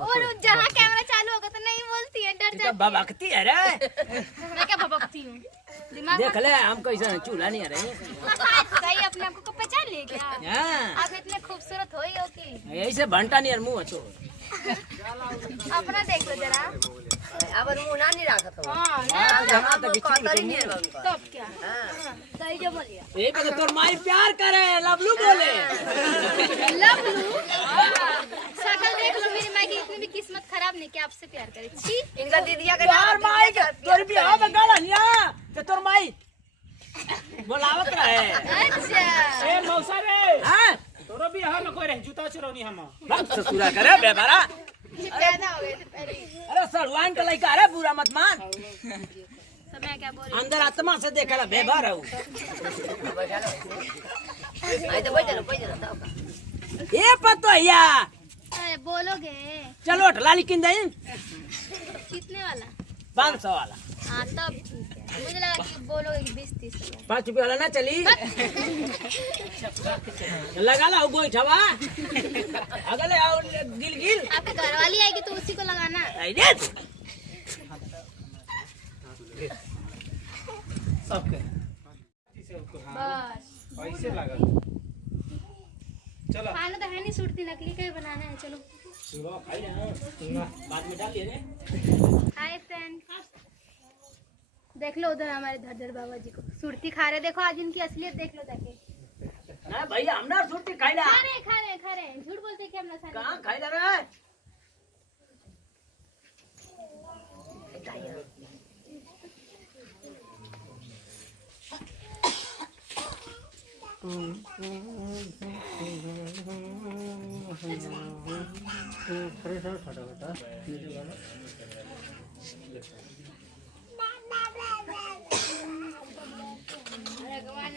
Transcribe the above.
और जहाँ कैमरा चालू होगा तो नहीं बोलती है, डर जाती है। भभकती है रे। मैं क्या भभकती हूँ? दिमाग देख ले हम कैसे चूल्हा नहीं रहे। सही अपने आपको पहचान लिए क्या? आप इतने खूबसूरत हो ही हो कि ऐसे भंटा नहीं मुंह तो अपना देख लो जरा। अब मुंह ना नहीं रखा था। हाँ जहाँ तक कतरी नहीं है उनका। तब क्या? सही जो बोलिए। ये पे तोर माई प्यार करे लवलू बोले। लवलू शकल देख लो, मेरी माँ की इतनी भी किस्मत खराब नहीं कि आपसे प्यार करे। छी इनका दीदिया का तोर माई के तोर भी हम गलनिया ते तोर माई बोलावत रहे। अच्छा ए मौसा रे, हां तोरो भी यहाँ न कोई रहे जूता चुरौनी हम। बाप ससुरा करे बेबारा। ये पैदा हो गए थे पहले। अरे सलवान का लइका अरे बुरा मत मान। तो मैं क्या बोल रही अंदर आत्मा से देखला बेबार हूं। आई तो बैठ जा। ए पतोहिया अरे बोलोगे चलो ढला लेकिन दई कितने वाला? 500 वाला। हाँ तब ठीक है, मुझे लगा कि बोलोगे 20-30 वाला। 5 रुपया वाला ना चली। लगा ला गोईठवा अगले आओ गिल गिल आपकी घरवाली आएगी तो उसी को लगाना। आई दे सबके बस ऐसे लगा। चलो खाना तो है नहीं, सुटती नकली का ही बनाना है। चलो खाई ना बाद में डाल लिए रे। हाय फ्रेंड, देख लो उधर हमारे धड़धड़ बाबा जी को सुरती खा रहे। देखो आज इनकी असलियत देख लो जाके। ना भैया हमना सुरती खाइला। खा रहे झूठ बोलते कि हम ना खा कहां खाइला रे? भगवान